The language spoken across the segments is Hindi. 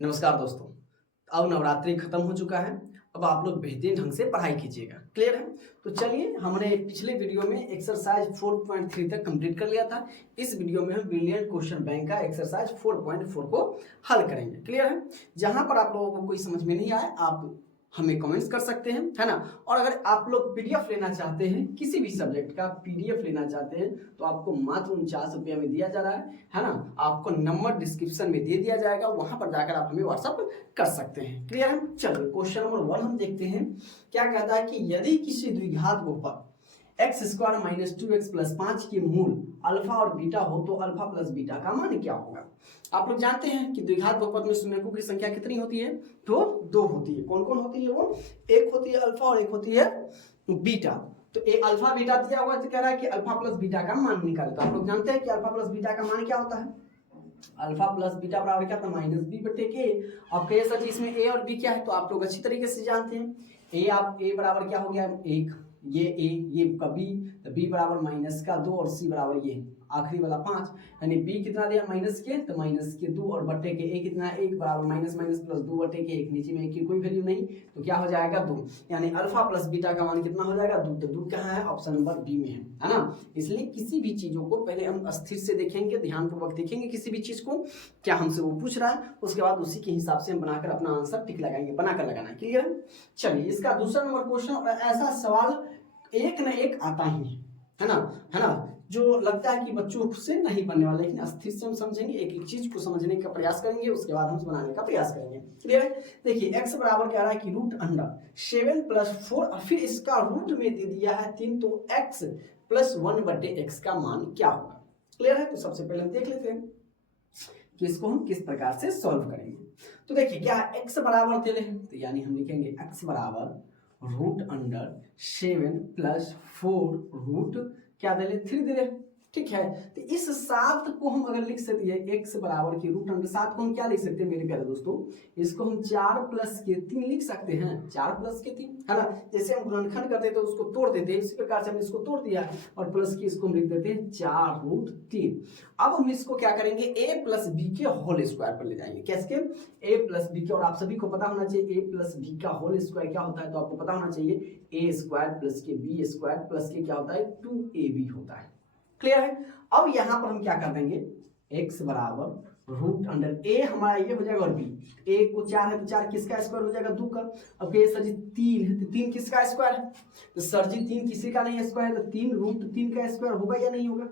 नमस्कार दोस्तों। अब नवरात्रि खत्म हो चुका है। अब आप लोग बेहतरीन ढंग से पढ़ाई कीजिएगा। क्लियर है? तो चलिए, हमने पिछले वीडियो में एक्सरसाइज 4.3 तक कंप्लीट कर लिया था। इस वीडियो में हम ब्रिलियंट क्वेश्चन बैंक का एक्सरसाइज 4.4 को हल करेंगे। क्लियर है? जहां पर आप लोगों को कोई समझ में नहीं आए, आप हमें कमेंट्स कर सकते हैं, है ना। और अगर आप लोग पीडीएफ लेना चाहते हैं, किसी भी सब्जेक्ट का पीडीएफ लेना चाहते हैं, तो आपको मात्र 49 रुपये में दिया जा रहा है ना। आपको नंबर डिस्क्रिप्शन में दे दिया जाएगा, वहां पर जाकर आप हमें व्हाट्सअप कर सकते हैं। क्लियर है? चलिए, क्वेश्चन नंबर 1 हम देखते हैं। क्या कहता है कि यदि किसी द्विघात बहुपद x square minus 2x plus 5 के मूल अल्फा और बीटा हो तो अल्फा प्लस बीटा का मान क्या होगा। आप लोग जानते हैं कि द्विघात बहुपद में शून्यकों की संख्या कितनी होती है? तो 2 होती है। कौन कौन होती है वो? एक होती है अल्फा और एक होती है बीटा। तो एक अल्फा बीटा दिया हुआ, तो कह रहा है कि अल्फा प्लस बीटा का मान निकाले। तो आप लोग जानते हैं कि अल्फा प्लस बीटा का मान क्या होता है? अल्फा प्लस बीटा बराबर क्या था? माइनस बी बटे के। अब कहिए सर जी इसमें ए और बी क्या है? तो आप लोग अच्छी तरीके से जानते हैं। ए बराबर क्या हो गया? 1, ये ए, ये का बी, तो बी बराबर माइनस का 2 और सी बराबर ये आखिरी वाला 5, यानी बी कितना दिया? माइनस के, तो माइनस के 2 और बटे के ए कितना? 1 बराबर माइनस माइनस प्लस 2 बटे के 1। नीचे में एक की कोई वैल्यू नहीं, तो क्या हो जाएगा? 2। यानी अल्फा प्लस बीटा का मान कितना हो जाएगा? 2। तो 2 कहाँ है? ऑप्शन नंबर बी में है ना। इसलिए किसी भी चीजों को पहले हम स्थिर से देखेंगे, ध्यानपूर्वक देखेंगे किसी भी चीज को, क्या हमसे वो पूछ रहा है, उसके बाद उसी के हिसाब से हम बनाकर अपना आंसर टिक लगाएंगे, बनाकर लगाना है। क्लियर है? चलिए, इसका दूसरा नंबर क्वेश्चन। ऐसा सवाल एक न एक आता ही है ना, जो लगता है कि बच्चों से नहीं बनने वाला, लेकिन स्थिर से हम समझेंगे, एक एक चीज को समझने का प्रयास करेंगे, उसके बाद हम बनाने का प्रयास करेंगे। क्लियर है? देखिए, x बराबर कह रहा है कि रूट अंडर 7 प्लस 4 और फिर इसका रूट में दे दिया है 3, तो x प्लस 1 बटे x का मान क्या होगा। क्लियर है? तो सबसे पहले हम देख लेते हैं कि इसको हम किस प्रकार से सॉल्व करेंगे। तो देखिए, क्या x बराबर दे रहे हैं, तो यानी हम लिखेंगे x बराबर रूट अंडर 7 प्लस 4 रूट क्या दे रहे? 3 दे रहे। ठीक है, तो इस 7 को हम अगर लिख सकते हैं x बराबर की रूट अंडर 7 को हम क्या लिख सकते हैं मेरे प्यारे दोस्तों? इसको हम 4 प्लस के 3 लिख सकते हैं। 4 प्लस के 3, है ना। जैसे हम गुणनखंड करते हैं तो उसको तोड़ देते हैं, इसी प्रकार से हमने इसको तोड़ दिया और प्लस की इसको हम लिख देते हैं 4 रूट 3। अब हम इसको क्या करेंगे? a प्लस बी के होल स्क्वायर पर ले जाएंगे। कैसे? a प्लस बी के, और आप सभी को पता होना चाहिए a प्लस बी का होल स्क्वायर क्या होता है, तो आपको पता होना चाहिए a स्क्वायर प्लस के बी स्क्वायर प्लस के क्या होता है? 2ab होता है। क्लियर है? अब यहां पर हम क्या कर देंगे? x बराबर रूट अंडर a हमारा ये हो जाएगा और b, a को 4 है तो 4 किसका स्क्वायर हो जाएगा? 2 का। अब कहिए सर जी 3 है तो 3 किसका स्क्वायर है? तो सर जी 3 किसी का नहीं है स्क्वायर, तो 3 रूट 3 का स्क्वायर होगा या नहीं होगा?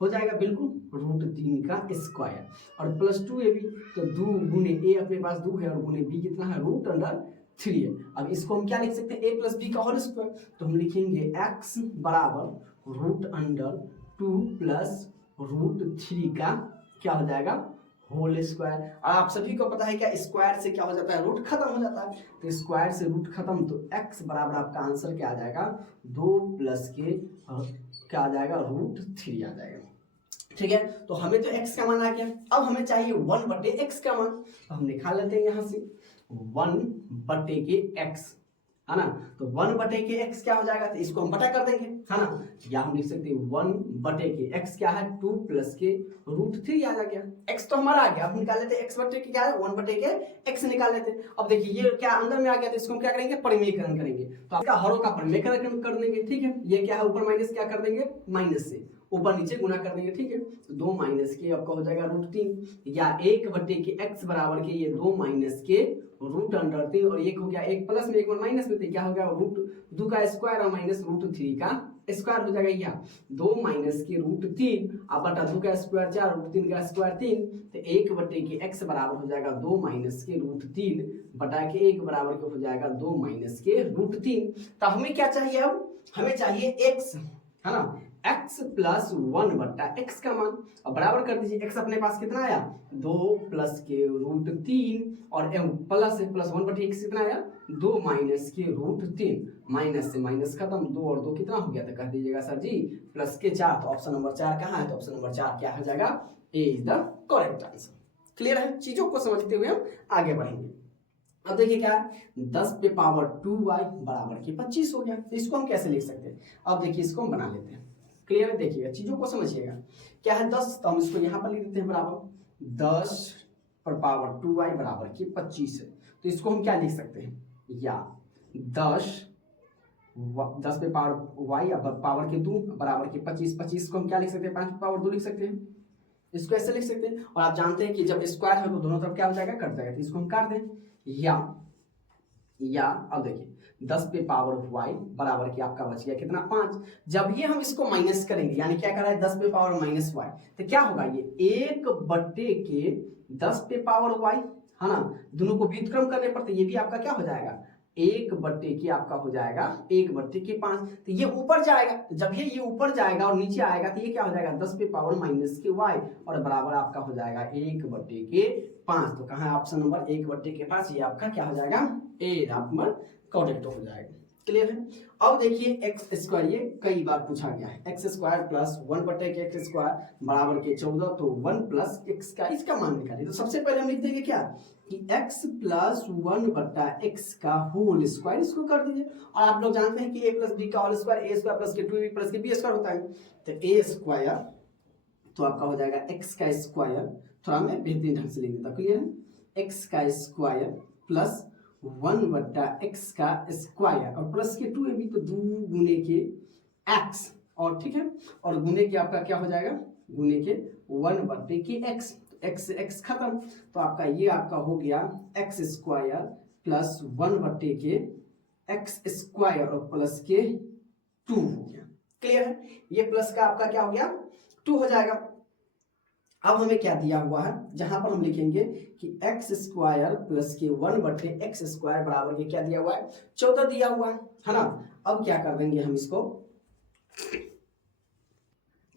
हो जाएगा बिल्कुल, रूट 3 का स्क्वायर और प्लस 2ab, तो 2 गुने a अपने पास 2 है और गुने b कितना है? रूट अंडर 3 है। अब इसको हम क्या लिख सकते हैं? a प्लस बी का होल स्क्वायर, तो हम लिखेंगे x बराबर रूट अंडर 2 प्लस रूट 3 का क्या हो जाएगा? Whole square. और आप सभी को पता है क्या, स्क्वायर से क्या हो जाता है? रूट खत्म हो जाता है। तो स्क्वायर से रूट खत्म, तो x बराबर आपका आंसर क्या आ जाएगा? 2 प्लस के क्या आ जाएगा? रूट 3 आ जाएगा। ठीक है, तो हमें तो x का मान आ गया। अब हमें चाहिए 1 बटे x का मान, तो हम निकाल लेते हैं यहां से 1 बटे के x, है ना। तो 1 बटे के x क्या हो जाएगा? तो इसको हम बटा कर देंगे, है ना। या हम लिख सकते हैं 1 बटे के x क्या है? 2 प्लस के रूट 3 आ गया। x तो हमारा आ गया, अब निकाल लेते हैं x बटे के क्या है? 1 बटे के x निकाल लेते हैं। अब देखिए ये क्या अंदर में आ गया, तो इसको हम क्या करेंगे? परिमेयकरण करेंगे। तो इसका हरों का परिमेयकरण कर देंगे। ठीक है, ये क्या है? ऊपर माइनस क्या कर देंगे? माइनस से ऊपर नीचे गुना कर देंगे। ठीक है, तो 2 माइनस के आपका हो जाएगा रूट 3, या 1 बटे के x बराबर के ये 2 माइनस के रूट अंडर 3, और एक हो गया 1 प्लस में 1 माइनस में, तो क्या हो गया? रूट 2 का स्क्वायर और माइनस रूट 3 का स्क्वायर हो जाएगा। या 2 माइनस के रूट 3 अब बटा 2 का स्क्वायर 4, रूट 3 का स्क्वायर 3, तो 1 बटे के x बराबर हो जाएगा 2 माइनस के रूट 3 बटा के 1 बराबर के हो जाएगा 2 माइनस के रूट 3। तो हमें क्या चाहिए? अब हमें चाहिए x, है ना, x प्लस 1 बट्टा x का मान। अब बराबर कर दीजिए, x अपने पास कितना आया? 2 प्लस के रूट 3 और प्लस 1 बटे x कितना आया? 2 माइनस के रूट 3, माइनस से माइनस खत्म, 2 और 2 कितना हो गया? तो कह दीजिएगा सर जी प्लस के 4। तो ऑप्शन नंबर 4 कहाँ है? तो ऑप्शन नंबर 4 क्या हो जाएगा? A is the correct answer. Clear है? चीजों को समझते हुए हम आगे बढ़ेंगे। अब देखिए क्या है? 10 पे पावर 2y बराबर की 25 हो गया। तो इसको हम कैसे लिख सकते हैं? अब देखिए इसको हम बना लेते हैं। क्लियर है? देखिएगा, चीजों को समझिएगा। क्या है 10, तो हम इसको यहां पर लिख देते हैं बराबर 10 पर पावर 2y बराबर की 25 है। तो इसको हम क्या लिख सकते हैं, या 10 पे पावर y पावर के 2 बराबर के 25 को हम क्या लिख सकते हैं, 5 पे पावर 2 लिख सकते हैं। इसको ऐसे लिख सकते हैं। और आप जानते हैं कि जब स्क्वायर है तो दोनों तरफ क्या हो जाएगा, कट जाएगा। तो इसको हम काट दें, या अब देखिए 10 पे पावर y बराबर की आपका बच गया कितना, 5। जब ये हम इसको माइनस करेंगे, यानी क्या कर रहा है 10 पे पावर माइनस y, तो क्या होगा ये 1/10 पे पावर y है ना, दोनों को व्युत्क्रम करने पर तो ये भी आपका क्या हो जाएगा 1/की आपका हो जाएगा 1/5। तो ये ऊपर जाएगा, तो जब ये ऊपर जाएगा और नीचे आएगा तो ये क्या हो जाएगा 10 पे पावर माइनस के y और बराबर आपका हो जाएगा 1/5। तो कहाँ ऑप्शन नंबर 1/5, ये आपका क्या हो जाएगा ए नंबर करेक्ट हो जाएगा। क्लियर है। अब देखिए एक्स स्क्वायर, ये कई बार पूछा गया है, x square plus 1/x square बराबर के 14, तो 1 प्लस एक्स का इसका मान निकालिए। तो सबसे पहले हम लिख देंगे क्या कि x प्लस 1/x का होल स्क्वायर, इसको कर दीजिए। और आप लोग जानते हैं कि a प्लस बी का whole square a square plus के 2b प्लस के b स्क्वायर होता है। तो a स्क्वायर तो आपका हो जाएगा x का स्क्वायर, थोड़ा मैं बेहतरीन ढंग से लिख देता, क्लियर है, x का स्क्वायर प्लस 1/x का स्क्वायर और प्लस के 2ab, तो 2 गुने के x, और ठीक है, और गुने के आपका क्या हो जाएगा, गुने के 1/x, x x खत्म, तो आपका ये आपका हो गया x square plus 1/x square और प्लस के 2 हो गया। क्लियर है। ये प्लस का आपका क्या हो गया 2 हो जाएगा। अब हमें क्या दिया हुआ है, जहां पर हम लिखेंगे कि x स्क्वायर प्लस के 1/x स्क्वायर बराबर के क्या दिया हुआ है 14 दिया हुआ है ना। अब क्या कर देंगे हम इसको,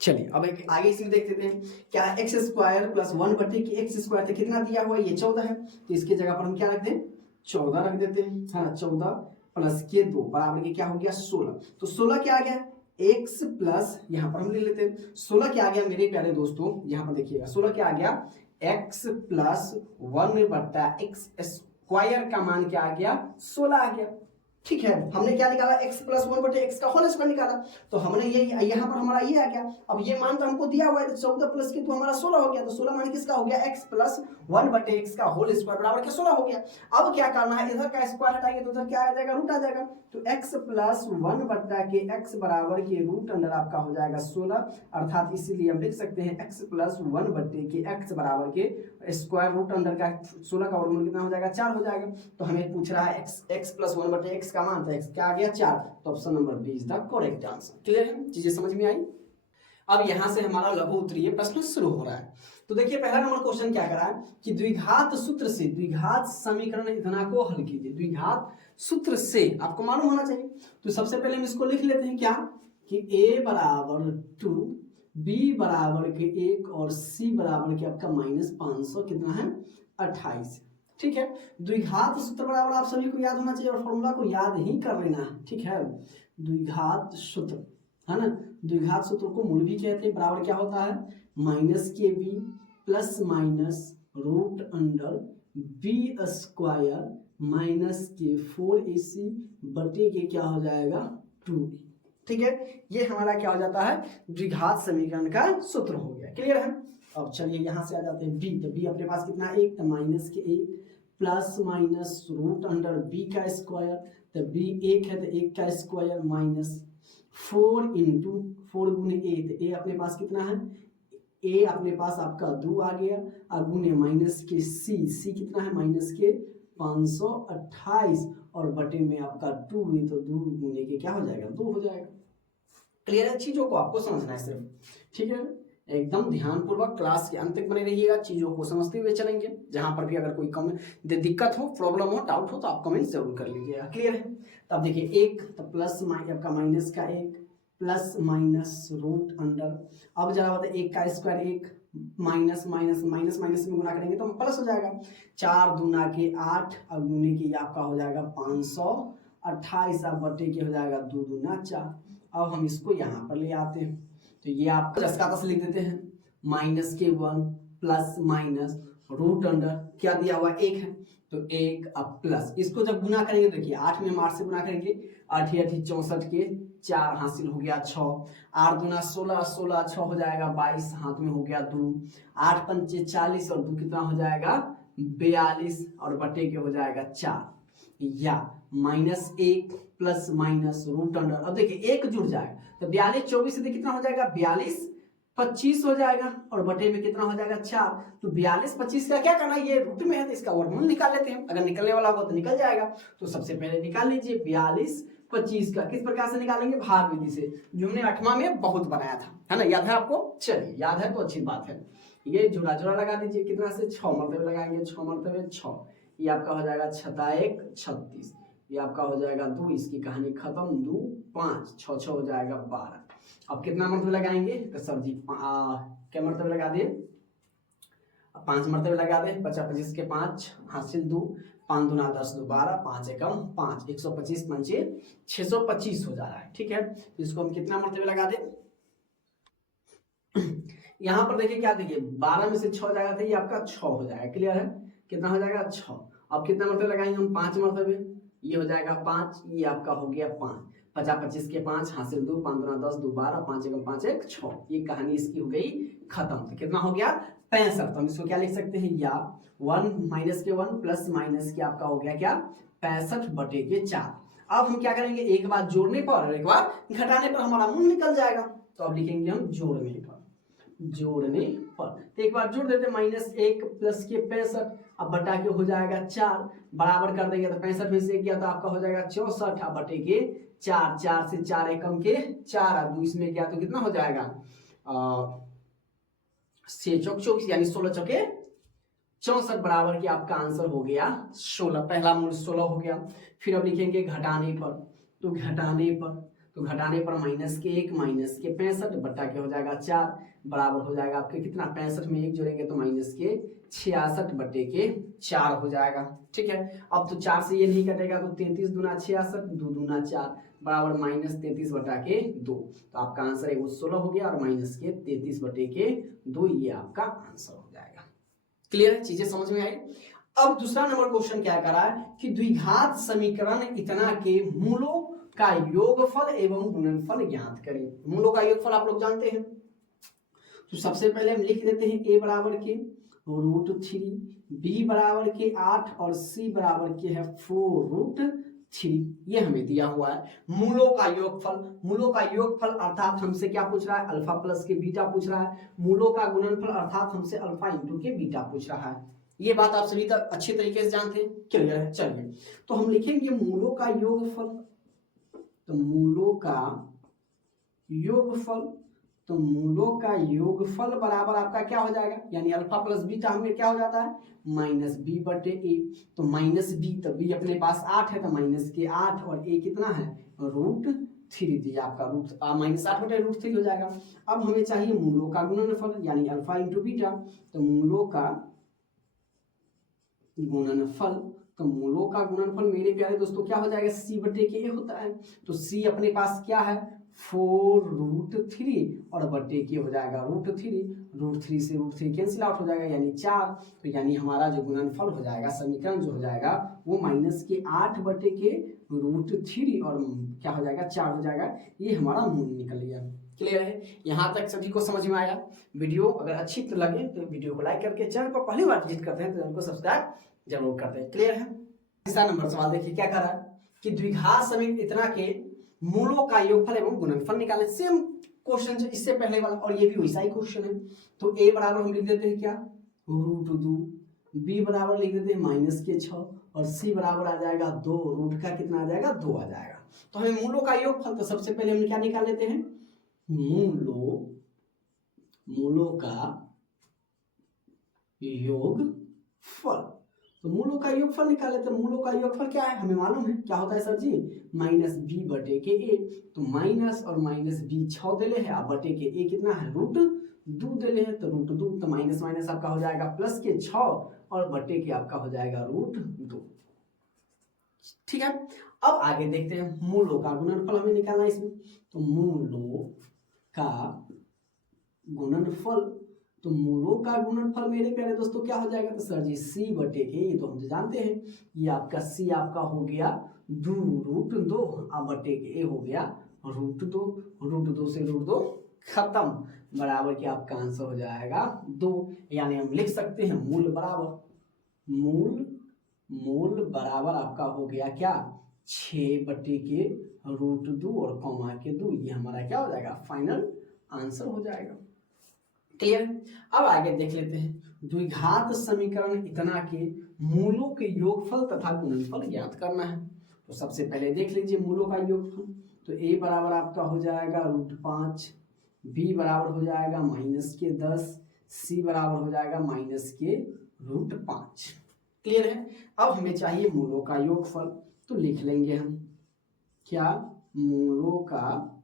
चलिए अब एक आगे इसमें देख लेते हैं क्या, x square plus 1/x square, तो कितना दिया हुआ है ये 14 है, तो इसके जगह पर हम क्या रख दें 14 रख देते हैं, हाँ 14 प्लस के 2 बराबर के क्या हो गया 16। तो 16 क्या आ गया x प्लस, यहाँ पर हम ले लेते हैं 16 क्या आ गया मेरे प्यारे दोस्तों, यहाँ पर देखिएगा 16 क्या आ गया x प्लस 1/x स्क्वायर का मान क्या आ गया 16 आ गया। ठीक है, हमने क्या निकाला x प्लस 1/x का होल स्क्वायर निकाला, तो हमने ये यहाँ पर हमारा ये आ गया। अब ये मान तो हमको दिया हुआ है, तो 14 प्लस के तो हमारा 16 हो गया, तो 16 मान किसका हो गया x प्लस 1/x का होल स्क्वायर बराबर के 16 हो गया। अब क्या करना है, इधर का स्क्वायर हटाएंगे तो उधर क्या आ जाएगा रूट आ जाएगा, तो x प्लस 1/x बराबर के रूट अंडर आपका हो जाएगा 16, अर्थात इसीलिए हम लिख सकते हैं x प्लस 1/x बराबर के स्क्वायर रूट अंडर का 16 का वर्गमूल कितना हो जाएगा 4 हो जाएगा। तो हमें पूछ रहा है x प्लस 1/x का मान, तो x क्या आ गया 4, तो option number B is the correct answer. Clear है, चीजें समझ में आई। अब यहां से हमारा लघु उत्तरीय प्रश्न शुरू हो रहा है। तो देखिए पहला नंबर क्वेश्चन क्या करा है कि द्विघात सूत्र से द्विघात समीकरण इतना को हल कीजिए। द्विघात सूत्र से आपको मालूम होना चाहिए, तो सबसे पहले हम इसको लिख लेते हैं क्या कि a बराबर 2, b बराबर के 1 और c बराबर के आपका -500 कितना है 28। ठीक है, द्विघात सूत्र बराबर आप सभी को याद होना चाहिए और फॉर्मूला को याद ही कर लेना है। ठीक है, द्विघात सूत्र है ना, द्विघात सूत्र को मूल भी कहते हैं, बराबर क्या होता है -kb plus minus root under b square minus के 4ac बटे के क्या हो जाएगा 2b। ठीक है, ये हमारा क्या हो जाता है द्विघात समीकरण का सूत्र हो गया। क्लियर है। अब चलिए यहां से आ जाते हैं b, तो b अपने पास कितना 1, तो माइनस के 1 plus minus root under b का स्क्वायर, तो b 1 है तो 1 का स्क्वायर माइनस 4 इंटू 4 गुने a, तो a अपने पास कितना है a अपने पास आपका 2 आ गया, और गुने माइनस के c कितना है माइनस के 528 और बटे में आपका 2, तो 2 गुने के क्या हो जाएगा 2 हो जाएगा। क्लियर है, चीजों को आपको समझना है सिर्फ। ठीक है, एकदम ध्यानपूर्वक क्लास के अंत तक बने रहिएगा, चीजों को समझते हुए चलेंगे। जहां पर भी अगर कोई दिक्कत हो, प्रॉब्लम हो, डाउट हो तो आप कमेंट जरूर कर लीजिएगा। क्लियर है। तो अब देखिए 1 तो प्लस आपका माइनस का 1 प्लस माइनस रूट अंडर, अब जरा होता है 1 का square 1 minus minus minus minus में गुना करेंगे तो प्लस हो जाएगा, 4 दूना के 8 और गुने के आपका हो जाएगा 528 और बटे के हो जाएगा 2 दूना 4। अब हम इसको यहाँ पर ले आते हैं, तो ये आप 10 का 10 लिख देते हैं, माइनस के 1 प्लस माइनस रूट अंडर क्या दिया हुआ 1 है, तो 1 अब प्लस, इसको जब गुना करेंगे देखिए 8 में 8 से गुना करेंगे, 8 64 के 4 हासिल हो गया 6, 8 दूना 16 16 6 हो जाएगा 22, हाथ में हो गया 2, 8 पंचे 40 और 2 कितना हो जाएगा 42 और बटे के हो जाएगा 4, या -1 प्लस माइनस रूट अंडर, अब देखिए एक जुड़ जाएगा तो 42 24 से कितना हो जाएगा 42 25 हो जाएगा और बटे में कितना हो जाएगा 4। तो 42 25 का क्या करना है, ये रूट में है तो इसका वर्गमूल निकाल लेते हैं, अगर निकलने वाला होगा तो निकल जाएगा। तो सबसे पहले निकाल लीजिए 42 25 का, किस प्रकार से निकालेंगे, भाग विधि से, जो हमने 8वां में बहुत बनाया था, है ना, याद है आपको, चलिए याद है तो अच्छी बात है। ये जुड़ा जुड़ा लगा दीजिए, कितना से 6 मरतबे लगाएंगे, 6 मरतबे 6, ये आपका हो जाएगा 6 36, ये आपका हो जाएगा 2, इसकी कहानी खत्म, 2 5 6 6 हो जाएगा 12। अब कितना मरतबे लगाएंगे तो सर जी क्या मरतबे लगा दिए, 5 मरतबे लगा दे, 50 25 के 5 हासिल 2, 5 दूना 10 2 12, 5 एकम 5, 125 पंचे 625 हो जा रहा है, ठीक है। तो इसको हम कितना मरतबे लगा दे, यहाँ पर देखिए क्या, देखिए 12 में से 6 जाएगा तो ये आपका 6 हो जाएगा, क्लियर है, कितना हो जाएगा 6। अब कितना मरतबे लगाएंगे हम, 5 मरतबे, ये हो जाएगा 5, ये आपका हो गया 5, 50 25 के 5 हासिल 2, 5 दूना 10 2 12, 5 एकम 5 1 6, ये कहानी इसकी हो गई खत्म। तो कितना हो गया 65। तो हम इसको क्या लिख सकते हैं, या 1 माइनस के 1 प्लस माइनस के आपका हो गया क्या 65 बटे के 4। अब हम क्या करेंगे, एक बार जोड़ने पर और एक बार घटाने पर हमारा मूल निकल जाएगा। तो अब लिखेंगे हम जोड़ने पर, जोड़ने पर, तो एक बार जोड़ देते -1 प्लस के 65, अब बटा के हो जाएगा 4, बराबर कर देंगे तो 65 में से गया तो आपका हो जाएगा 64, अब बटे के 4, 4 से 4 एकम के 4, अब 2 इसमें गया तो कितना हो जाएगा 6 चौक 24, यानी 16 चौके 64, बराबर के आपका आंसर हो गया 16, पहला मूल 16 हो गया। फिर अब लिखेंगे घटाने पर, तो घटाने पर -1 माइनस के 65 बटा के हो जाएगा 4, बराबर हो जाएगा आपके कितना 65 में 1 जोड़ेंगे तो -66 बटे के 4 हो जाएगा, ठीक है। अब तो 4 से ये नहीं कटेगा तो 33 दूना 66, 2 दूना 4, बराबर -33 बटा के 2, तो आपका आंसर है वो 16 हो गया और -33 बटे के 2, ये आपका आंसर हो जाएगा। क्लियर है, चीजें समझ में आई। अब दूसरा नंबर क्वेश्चन क्या कर रहा है कि द्विघात समीकरण इतना के मूलों का योगफल एवं गुणनफल ज्ञात करें। मूलों का योगफल आप लोग जानते हैं, तो सबसे पहले हम लिख देते हैं a बराबर के √3, b बराबर के 8 और c बराबर के है 4√3, ये हमें दिया हुआ है मूलों का योगफल। मूलों का योगफल अर्थात हमसे क्या पूछ रहा है, अल्फा प्लस के बीटा पूछ रहा है। मूलों का गुणनफल अर्थात हमसे अल्फा इंटू के बीटा पूछ रहा है। ये बात आप सभी तक अच्छे तरीके से जानते हैं, क्लियर है। चलिए तो हम लिखेंगे मूलों का योगफल, तो मूलों का योगफल, तो मूलों का योगफल बराबर आपका क्या हो जाएगा, यानी अल्फा प्लस बीटा हमें क्या हो जाता है -b बटे a, तो -b, तो b अपने पास 8 है तो -8 और a कितना है √3 दिया आपका -8 बटे √3 हो जाएगा। अब हमें चाहिए मूलों का गुणनफल, यानी अल्फा इंटू बीटा, तो मूलों का गुणनफल, तो मूलों का गुणनफल मेरे प्यारे दोस्तों क्या हो जाएगा, c बटे के a होता है, तो c अपने पास क्या है 4√3 और बटे के हो जाएगा √3 से √3 कैंसिल आउट हो जाएगा यानी 4, तो यानी हमारा जो गुणनफल हो जाएगा, समीकरण जो हो जाएगा वो -8 बटे के √3 और क्या हो जाएगा 4 हो जाएगा, ये हमारा मूल निकल गया। क्लियर है, यहाँ तक सभी को समझ में आया। वीडियो अगर अच्छी तो लगे तो वीडियो को लाइक करके, चैनल पर पहली बार विजिट करते हैं तो चैनल को सब्सक्राइब जरूर करते हैं। क्लियर है। तीसरा नंबर सवाल देखिए क्या कर रहा है कि द्विघात समीकरण इतना के मूलों का योगफल एवं गुणनफल निकालें। सेम क्वेश्चन इससे पहले वाला और ये भी वैसा ही क्वेश्चन है। तो a बराबर हम लिख देते हैं क्या √2, b बराबर लिख देते हैं -6 और c बराबर आ जाएगा 2, रूट का कितना आ जाएगा 2 आ जाएगा। तो हमें मूलों का योगफल, तो सबसे पहले हम क्या निकाल लेते हैं मूलों का योगफल। तो मूलों का योगफल निकाले, तो मूलों का योगफल क्या है हमें मालूम है, क्या होता है सर जी -b बटे के a, तो माइनस और -b 6 देले है, अब बटे के a कितना है √2 देले है, तो √2, तो माइनस माइनस आपका हो जाएगा प्लस के 6 और बटे के आपका हो जाएगा √2। ठीक है, अब आगे देखते हैं मूलों का गुणनफल हमें निकालना है इसमें। तो मूलों का गुणनफल, तो मूलों का गुणनफल मेरे प्यारे दोस्तों क्या हो जाएगा, तो सर जी c बटे के, ये तो हम जानते हैं, ये आपका c आपका हो गया 2√2 अब बटे के a हो गया √2 से √2 खत्म, बराबर के आपका आंसर हो जाएगा 2, यानी हम लिख सकते हैं मूल बराबर मूल बराबर आपका हो गया क्या 6/√2 और कॉमा के 2, ये हमारा क्या हो जाएगा फाइनल आंसर हो जाएगा। क्लियर। अब आगे देख लेते हैं, द्विघात समीकरण इतना के मूलों के योगफल तथा गुणनफल ज्ञात करना है। तो सबसे पहले देख लीजिए मूलों का योगफल, तो a बराबर आपका हो जाएगा √5, b बराबर हो जाएगा -10, c बराबर हो जाएगा -√5। क्लियर है। अब हमें चाहिए मूलों का योगफल, तो लिख लेंगे हम क्या मूलों का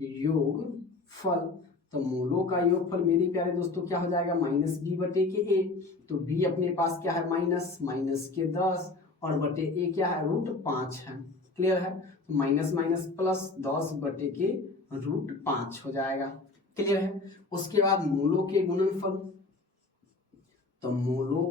योगफल। तो मूलों का योगफल मेरे प्यारे दोस्तों क्या हो जाएगा -b/a, तो b अपने पास क्या है -10 और बटे a क्या है √5 है। क्लियर है। तो माइनस प्लस 10/√5 हो जाएगा। क्लियर है। उसके बाद मूलों के गुणनफल, तो मूलों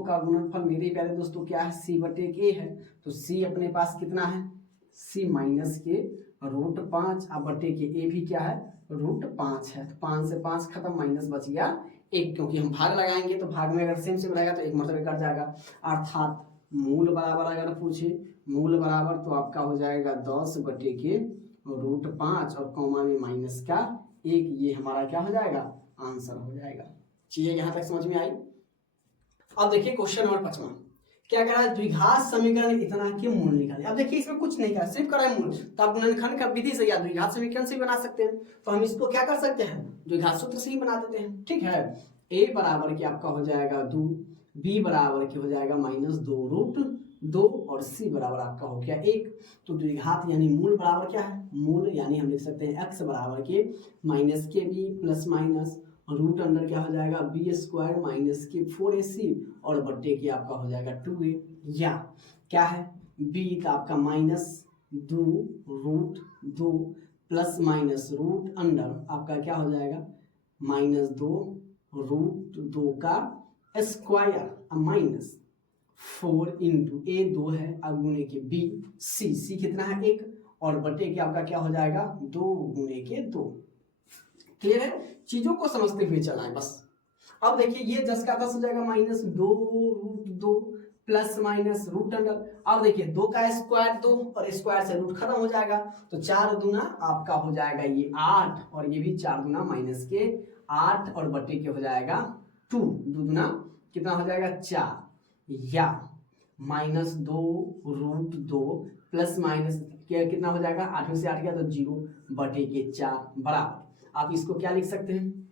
का गुणनफल मेरे प्यारे दोस्तों क्या है c/a है, तो c अपने पास कितना है c -√5 अब बटे के a भी क्या है √5 है। तो 5 से 5 खत्म, माइनस बच गया 1, क्योंकि हम भाग लगाएंगे तो भाग में अगर सेम रहेगा तो एक मतलब कट जाएगा। अर्थात मूल बराबर अगर पूछे मूल बराबर तो आपका हो जाएगा 10/√5 और कॉमा में माइनस का 1, ये हमारा क्या हो जाएगा आंसर हो जाएगा। चीजें यहाँ तक समझ में आई। अब देखिए क्वेश्चन नंबर 5 क्या कह रहा है, द्विघात समीकरण इतना के मूल निकालें। अब देखिए इसमें कुछ नहीं करा, सिर्फ करा है मूल, तो आप गुणनखंड का विधि से या द्विघात समीकरण से बना सकते हैं। तो हम इसको क्या कर सकते हैं द्विघात सूत्र से ही बना देते हैं। ठीक है। a बराबर की आपका हो जाएगा 2, b बराबर की हो जाएगा -2√2 और c बराबर आपका हो गया 1। तो द्विघात यानी मूल बराबर क्या है मूल यानी हम लिख सकते हैं x बराबर के -kb plus minus root under क्या हो जाएगा b² के 4ac और बट्टे की आपका हो जाएगा 2a, या क्या है b का आपका -2√2 प्लस माइनस रूट अंडर आपका क्या हो जाएगा -2√2 का स्क्वायर माइनस 4 इंटू a 2 है अब गुने के b c कितना है 1 और बटे के आपका क्या हो जाएगा 2 गुने के 2। क्लियर है। चीजों को समझते हुए चलाएं बस। अब देखिए ये 10 का 10 हो जाएगा -2√2 प्लस माइनस रूट अंडर। अब देखिए 2 का स्क्वायर 2 और स्क्वायर से रूट खत्म हो जाएगा, तो 4 दूना आपका हो जाएगा ये 8 और ये भी 4 दूना माइनस के 8 और बटे के हो जाएगा 2, 2 दूना कितना हो जाएगा 4, या -2√2 प्लस माइनस कितना हो जाएगा 8 में से 8 गया तो 0 बटे के 4 बराबर। आप इसको क्या लिख सकते हैं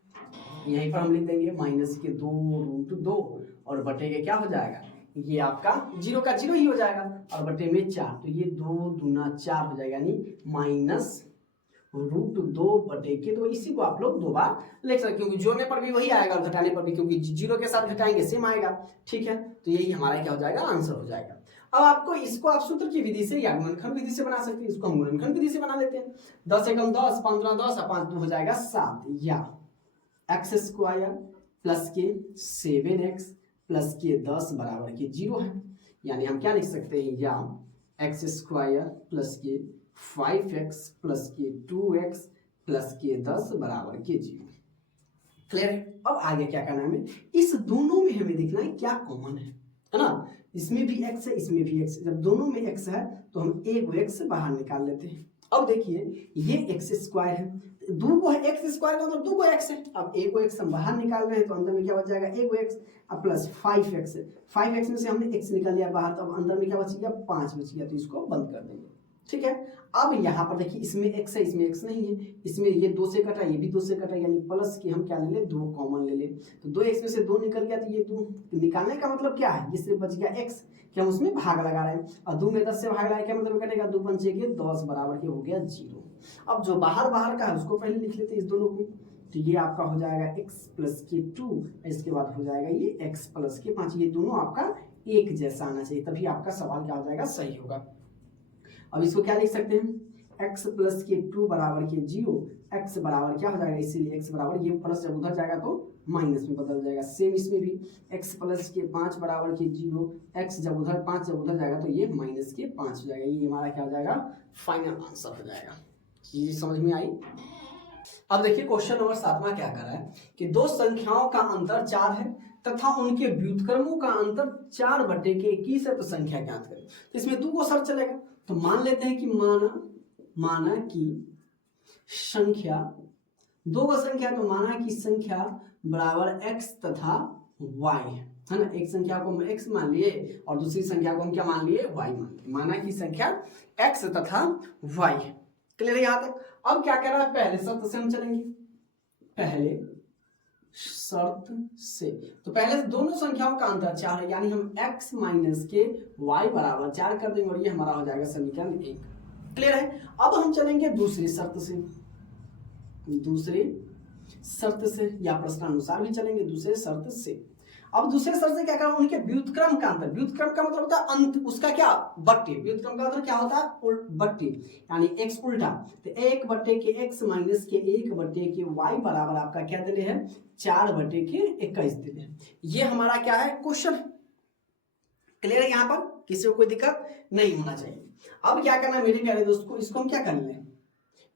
यहीं पर हम लिख देंगे -2√2 और बटे के क्या हो जाएगा ये आपका 0 का 0 ही हो जाएगा और बटे में 4, तो ये 2 दूना 4 हो जाएगा यानी -√2 बटे के। तो इसी को आप लोग 2 बार लिख सकते हैं क्योंकि जोड़ने पर भी वही आएगा और घटाने पर भी, क्योंकि 0 के साथ घटाएंगे सेम आएगा। ठीक है। तो यही हमारा क्या हो जाएगा आंसर हो जाएगा। अब आपको इसको आप सूत्र की विधि से या गुणनखंड विधि से बना सकते हैं, इसको हम गुणनखंड विधि से बना लेते हैं। 10 एकम 10, 15 10 और 5 2 हो जाएगा 7, या x² प्लस के 7x प्लस के 10 बराबर के 0 है। यानी हम क्या लिख सकते हैं या x² प्लस के 5x प्लस के 2x प्लस के 10 बराबर के 0। क्लियर है। अब आगे क्या करना है हमें, इस दोनों में हमें देखना है क्या कॉमन है ना। इसमें भी x है इसमें भी x है, जब दोनों में x है तो हम एक x बाहर निकाल लेते हैं। अब देखिए ये x² है, दो को है x² का मतलब 2 को x है। अब एक को x हम बाहर निकाल रहे हैं तो अंदर में क्या बच जाएगा एक को x अब प्लस 5x है। 5x में से हमने x निकाल लिया बाहर, तो अब अंदर में क्या बच गया 5 बच गया, तो इसको बंद कर देंगे। ठीक है। अब यहाँ पर देखिए इसमें x है इसमें x नहीं है, इसमें ये 2 से कटा ये भी 2 से कटा, यानी प्लस की हम क्या ले ले 2 कॉमन ले ले, तो 2x में से 2 निकल गया, तो ये 2 निकालने का मतलब क्या है ये सिर्फ बच गया x कि हम उसमें भाग लगा रहे हैं और 2 में 10 से भाग लगाए क्या मतलब कटेगा 2 पंचे के 10 बराबर के हो गया 0। अब जो बाहर बाहर का है उसको पहले लिख लेते हैं इस दोनों को, तो ये आपका हो जाएगा x प्लस के 2, इसके बाद हो जाएगा ये x प्लस के 5, ये दोनों आपका एक जैसा आना चाहिए तभी आपका सवाल क्या हो जाएगा सही होगा। अब इसको क्या लिख सकते हैं x प्लस के 2 बराबर के 0, x बराबर क्या हो जाएगा इसीलिए x बराबर ये प्लस जब उधर जाएगा तो माइनस में बदल जाएगा। सेम इसमें भी x प्लस के 5 बराबर के 0, x जब उधर 5 जब उधर जाएगा तो ये माइनस के 5 हो जाएगा। ये हमारा क्या हो जाएगा फाइनल आंसर हो जाएगा। चीज समझ में आई। अब देखिए क्वेश्चन नंबर 7वां क्या कर रहा है कि दो संख्याओं का अंतर 4 है तथा उनके व्युत्क्रमों का अंतर 4/21 है, तो संख्या ज्ञात करें। तो इसमें 2 को सर्च चलेगा, तो मान लेते हैं कि माना कि संख्या, दो का संख्या, तो माना कि संख्या बराबर x तथा y है ना। एक संख्या को हम x मान लिए और दूसरी संख्या को हम क्या मान लिए, y मान लिए। माना कि संख्या x तथा y है। क्लियर है यहां तक। अब क्या कह रहा है, पहले शर्त से हम चलेंगे, पहले शर्त से। तो पहले दोनों संख्याओं का अंतर 4 है, यानी हम x माइनस के y बराबर 4 कर देंगे और ये हमारा हो जाएगा समीकरण 1। क्लियर है। अब हम चलेंगे दूसरी शर्त से, दूसरी शर्त से, या प्रश्नानुसार भी चलेंगे दूसरे शर्त से। अब दूसरे शर्त से क्या करें, उनके व्युत्क्रम का अंतर, व्युत्क्रम का मतलब होता है अंत, उसका क्या बट्टे, व्युत्क्रम का मतलब क्या होता है बट्टे, यानी x उल्टा। तो 1/x माइनस के 1/के y बराबर आपका क्या दे रहे हैं, 4/21 दे रहे हैं। ये हमारा क्या है, क्वेश्चन। क्लियर है, यहाँ पर किसी को कोई दिक्कत नहीं होना चाहिए। अब क्या करना है मेरे प्यारे दोस्तों, इसको हम क्या कर लें,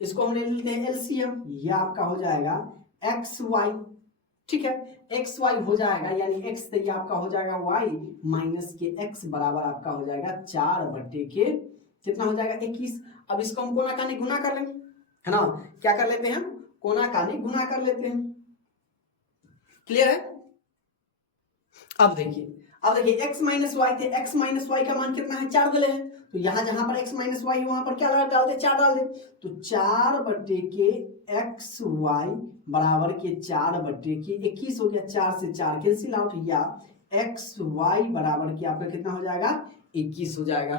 इसको हम ले लेते हैं एलसीएम। यह आपका हो जाएगा xy, ठीक है, xy हो जाएगा, यानी x तो ये आपका हो जाएगा y माइनस के x बराबर आपका हो जाएगा 4/के कितना हो जाएगा 21। अब इसको हम कोना कानी गुना कर लेंगे, है ना। क्या कर लेते हैं, कोना कानी गुना कर लेते हैं। क्लियर है। अब देखिए x माइनस वाई थे, x माइनस वाई का मान कितना है, 4 दिले हैं। तो यहां जहां पर x माइनस वाई वहां पर क्या डाल दे, 4 डाल दे। तो 4/के एक्स वाई बराबर के 4/21 हो गया, 4 से 4 कैंसिल आउट, या एक्स वाई बराबर के आपका कितना हो जाएगा 21 हो जाएगा।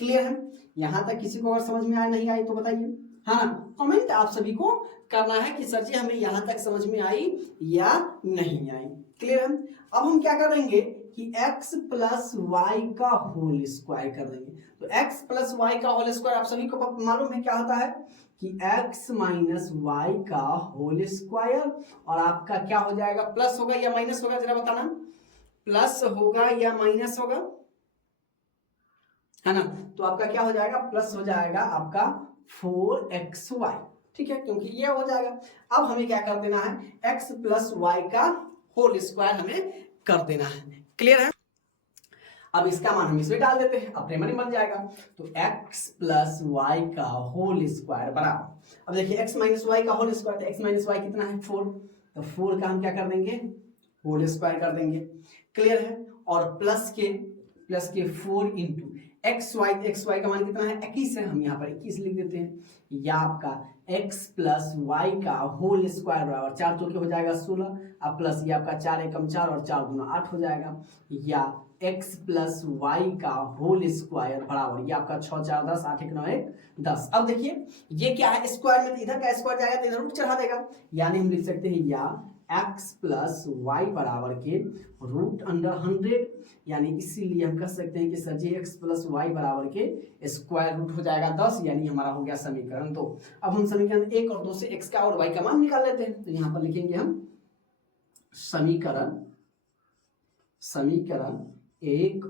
क्लियर है। यहां तक किसी को अगर समझ में आया नहीं आई तो बताइए, हाँ कमेंट आप सभी को करना है कि सर जी हमें यहां तक समझ में आई या नहीं आई। क्लियर है। अब हम क्या करेंगे कि x प्लस वाई का होल स्क्वायर कर देंगे। तो x प्लस वाई का होल स्क्वायर आप सभी को मालूम है क्या होता है कि x माइनस वाई का होल स्क्वायर, और आपका क्या हो जाएगा, प्लस होगा या माइनस होगा, जरा बताना, प्लस होगा या माइनस होगा, है ना। तो आपका क्या हो जाएगा, प्लस हो जाएगा आपका 4xy, ठीक है, क्योंकि ये हो जाएगा। अब हमें क्या कर देना है, x प्लस वाई का होल स्क्वायर हमें कर देना है। क्लियर है। अब इसका मान हम इसमें डाल देते हैं, अपने मन बन जाएगा। तो x प्लस वाई का होल स्क्वायर बराबर, अब देखिए x माइनस वाई का होल स्क्वायर, तो x माइनस वाई कितना है 4, तो 4 का हम क्या कर देंगे, होल स्क्वायर कर देंगे। क्लियर है। और प्लस के 4 इंटू एक्स वाई का मान कितना है 21 है, हम यहाँ पर 21 लिख देते हैं, या आपका x प्लस वाई का होल स्क्वायर बराबर 4 चौके हो जाएगा 16, अब प्लस ये आपका 4 एकम 4 और 4 गुना 8 हो जाएगा, या x प्लस वाई का होल स्क्वायर बराबर ये आपका 6 4 10 8 1 9 1 10। अब देखिए ये क्या है, स्क्वायर में तो इधर का स्क्वायर जाएगा तो इधर रूट चढ़ा देगा, यानी हम लिख सकते हैं या x प्लस वाई बराबर के रूट अंडर 100, यानी इसीलिए हम कह सकते हैं कि सर जी x प्लस वाई बराबर के स्क्वायर रूट हो जाएगा 10, यानी हमारा हो गया समीकरण 2। अब हम समीकरण 1 और 2 से x का और y का मान निकाल लेते हैं। तो यहाँ पर लिखेंगे हम समीकरण 1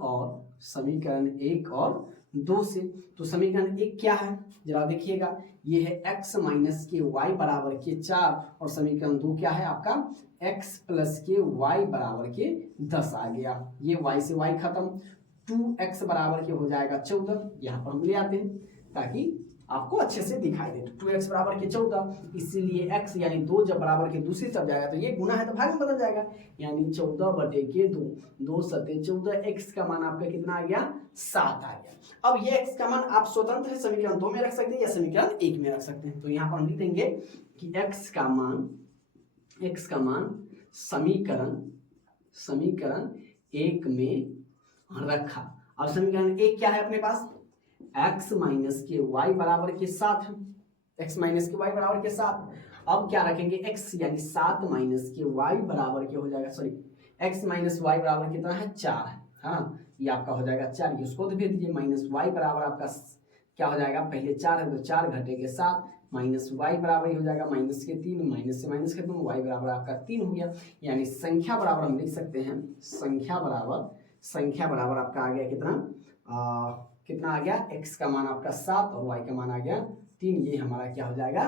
और 2 से। तो समीकरण 1 क्या है जरा देखिएगा, ये है x माइनस के y बराबर के 4, और समीकरण 2 क्या है आपका x प्लस के y बराबर के 10 आ गया। ये y से y खत्म, 2x बराबर के हो जाएगा 14, यहाँ पर हम ले आते हैं ताकि आपको अच्छे से दिखाई दे। 2x बराबर के 14, इसीलिए x यानी 2 जब बराबर के दूसरी तरफ जाएगा तो ये गुना है तो भाग में बदल जाएगा, यानी 14/2, 2 सते 14, x का मान आपका कितना आ गया 7 आ गया। अब ये x का मान आप स्वतंत्र समीकरण 2 में रख सकते हैं या समीकरण 1 में रख सकते हैं। तो यहाँ पर हम लिख देंगे कि x का मान समीकरण 1 में रखा। अब समीकरण 1 क्या है अपने पास, x माइनस के y बराबर के 7, x माइनस के y बराबर के 7। अब क्या रखेंगे x यानी 7 माइनस के y बराबर के हो जाएगा, सॉरी x माइनस y बराबर कितना है 4 है, हाँ ये आपका हो जाएगा 4, ये उसको तो भेज दीजिए। माइनस y बराबर आपका क्या हो जाएगा, पहले 4 है तो 4 घटेंगे 7, माइनस y बराबर हो जाएगा माइनस के 3, माइनस से माइनस खत्म, y बराबर आपका 3 हो गया। यानी संख्या बराबर हम लिख सकते हैं, संख्या बराबर आपका आ गया कितना आ गया, x का मान आपका 7 और y का मान आ गया 3, ये हमारा क्या हो जाएगा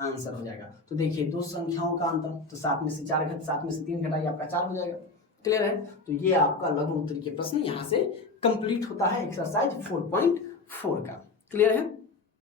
आंसर हो जाएगा। तो देखिए दो संख्याओं का अंतर, तो 7 में से 4 घट 7 में से 3 घटाइए आपका 4 हो जाएगा। क्लियर है? तो ये आपका लघु उत्तरीय प्रश्न यहाँ से कंप्लीट होता है एक्सरसाइज 4.4 का। क्लियर है?